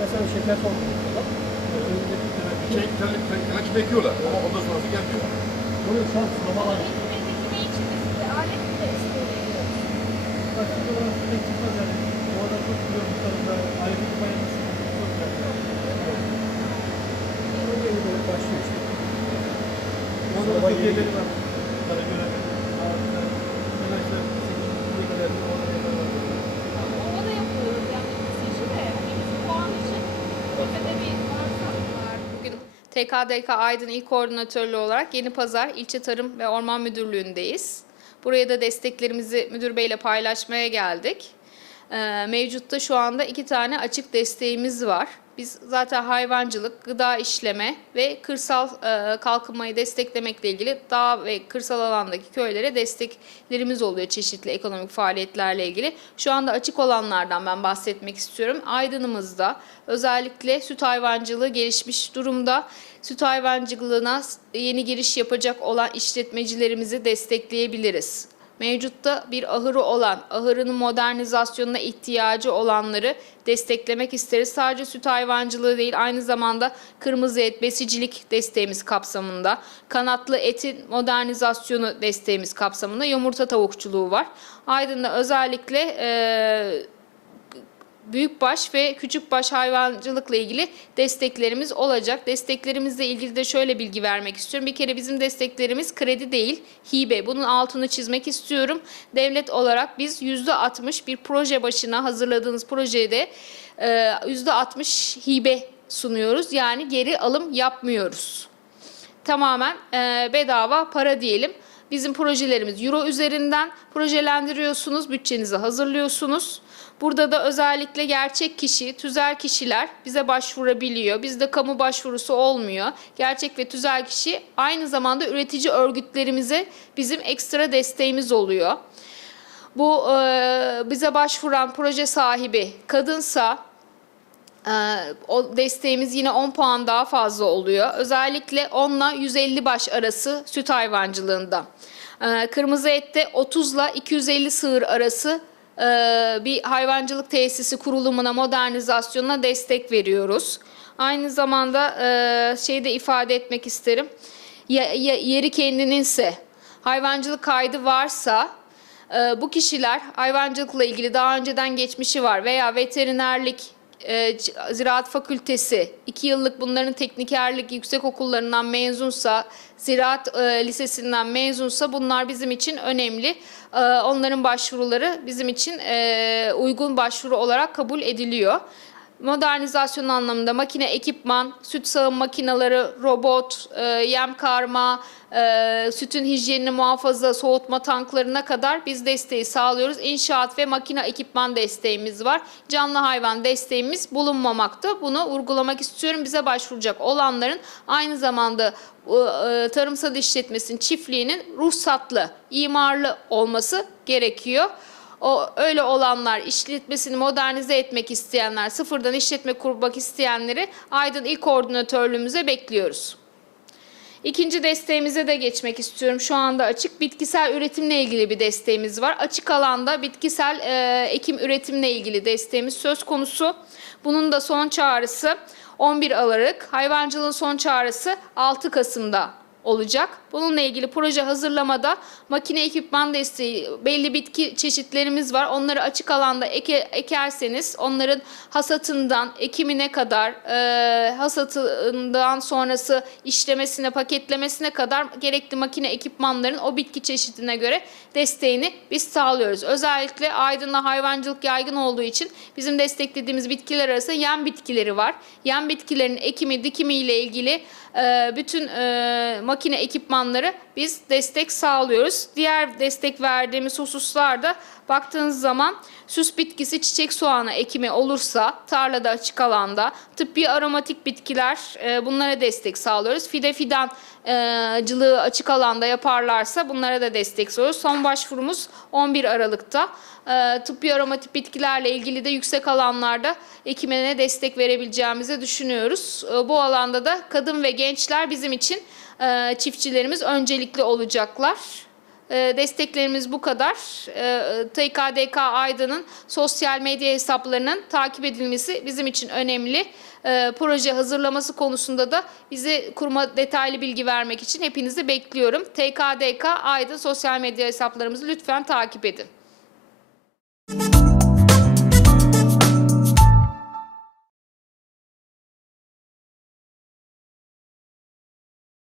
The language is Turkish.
Mesela şeker dönem Şey, takip ediyorlar ama ondan sonrası gelmiyor. bunu şu an sınamalar. İçin? Başka olarak pek çıkmaz yani. Bu arada çok kilometrede ayrılık bayanı çok yani. Önce bir böyle başlıyor işte. Orada da Türkiye'leri var. Karagören, Ağrı'da, Yanaşlar, Sekizinci kadar bir orada yapıyorlar. Ona da yapıyoruz yani mesajı de. Hani bizim bu an için tepede bir varsa var. Bugün TKDK Aydın İl Koordinatörlüğü olarak Yeni Pazar İlçe Tarım ve Orman Müdürlüğü'ndeyiz. Buraya da desteklerimizi müdür beyle paylaşmaya geldik. Ee, Mevcutta şu anda iki tane açık desteğimiz var. Biz zaten hayvancılık, gıda işleme ve kırsal e, kalkınmayı desteklemekle ilgili dağ ve kırsal alandaki köylere desteklerimiz oluyor çeşitli ekonomik faaliyetlerle ilgili. Şu anda açık olanlardan ben bahsetmek istiyorum. Aydın'ımızda özellikle süt hayvancılığı gelişmiş durumda. Süt hayvancılığına yeni giriş yapacak olan işletmecilerimizi destekleyebiliriz. Mevcutta bir ahırı olan, ahırının modernizasyonuna ihtiyacı olanları desteklemek isteriz. Sadece süt hayvancılığı değil, aynı zamanda kırmızı et, besicilik desteğimiz kapsamında, kanatlı etin modernizasyonu desteğimiz kapsamında yumurta tavukçuluğu var. Aydın'da özellikle eee büyükbaş ve küçükbaş hayvancılıkla ilgili desteklerimiz olacak. Desteklerimizle ilgili de şöyle bilgi vermek istiyorum. Bir kere bizim desteklerimiz kredi değil, hibe. Bunun altını çizmek istiyorum. Devlet olarak biz %60 bir proje başına hazırladığınız projede e, %60 hibe sunuyoruz. Yani geri alım yapmıyoruz tamamen e, bedava para diyelim. Bizim projelerimiz euro üzerinden projelendiriyorsunuz, bütçenizi hazırlıyorsunuz. Burada da özellikle gerçek kişi, tüzel kişiler bize başvurabiliyor. Bizde kamu başvurusu olmuyor. Gerçek ve tüzel kişi aynı zamanda üretici örgütlerimize bizim ekstra desteğimiz oluyor. Bu e, bize başvuran proje sahibi kadınsa ee, o desteğimiz yine 10 puan daha fazla oluyor. Özellikle 10 ile 150 baş arası süt hayvancılığında. Ee, Kırmızı ette 30 ile 250 sığır arası e, bir hayvancılık tesisi kurulumuna, modernizasyonuna destek veriyoruz. Aynı zamanda e, şeyi de ifade etmek isterim. Yeri kendininse, hayvancılık kaydı varsa e, bu kişiler hayvancılıkla ilgili daha önceden geçmişi var veya veterinerlik e, Ziraat Fakültesi, iki yıllık bunların teknikerlik yüksek okullarından mezunsa, Ziraat e, Lisesi'nden mezunsa bunlar bizim için önemli. E, onların başvuruları bizim için e, uygun başvuru olarak kabul ediliyor. Modernizasyon anlamında makine, ekipman, süt sağım makineleri, robot, e, yem karma, e, sütün hijyenini muhafaza, soğutma tanklarına kadar biz desteği sağlıyoruz. İnşaat ve makine ekipman desteğimiz var. Canlı hayvan desteğimiz bulunmamakta. Bunu vurgulamak istiyorum. Bize başvuracak olanların aynı zamanda e, e, tarımsal işletmesinin çiftliğinin ruhsatlı, imarlı olması gerekiyor. O öyle olanlar işletmesini modernize etmek isteyenler, sıfırdan işletme kurmak isteyenleri Aydın İl Koordinatörlüğümüze bekliyoruz. İkinci desteğimize de geçmek istiyorum. Şu anda açık bitkisel üretimle ilgili bir desteğimiz var. Açık alanda bitkisel e, ekim üretimle ilgili desteğimiz söz konusu. Bunun da son çağrısı 11 Aralık, hayvancılığın son çağrısı 6 Kasım'da olacak. Bununla ilgili proje hazırlamada makine ekipman desteği, belli bitki çeşitlerimiz var. Onları açık alanda eke, ekerseniz onların hasatından ekimine kadar, e, hasatından sonrası işlemesine, paketlemesine kadar gerekli makine ekipmanların o bitki çeşidine göre desteğini biz sağlıyoruz. Özellikle Aydın'la hayvancılık yaygın olduğu için bizim desteklediğimiz bitkiler arasında yem bitkileri var. Yem bitkilerin ekimi, dikimi ile ilgili e, bütün e, makine ekipmanları biz destek sağlıyoruz. Diğer destek verdiğimiz hususlarda baktığınız zaman süs bitkisi çiçek soğanı ekimi olursa tarlada açık alanda tıbbi aromatik bitkiler e, bunlara destek sağlıyoruz. Fide fidan e, açık alanda yaparlarsa bunlara da destek sağlıyoruz. Son başvurumuz 11 Aralık'ta. E, tıbbi aromatik bitkilerle ilgili de yüksek alanlarda ekimine destek verebileceğimizi düşünüyoruz. E, bu alanda da kadın ve gençler bizim için e, çiftçilerimiz öncelikli olacaklar. E, desteklerimiz bu kadar. E, TKDK Aydın'ın sosyal medya hesaplarının takip edilmesi bizim için önemli. Proje hazırlaması konusunda da bize kuruma detaylı bilgi vermek için hepinizi bekliyorum. TKDK Aydın sosyal medya hesaplarımızı lütfen takip edin.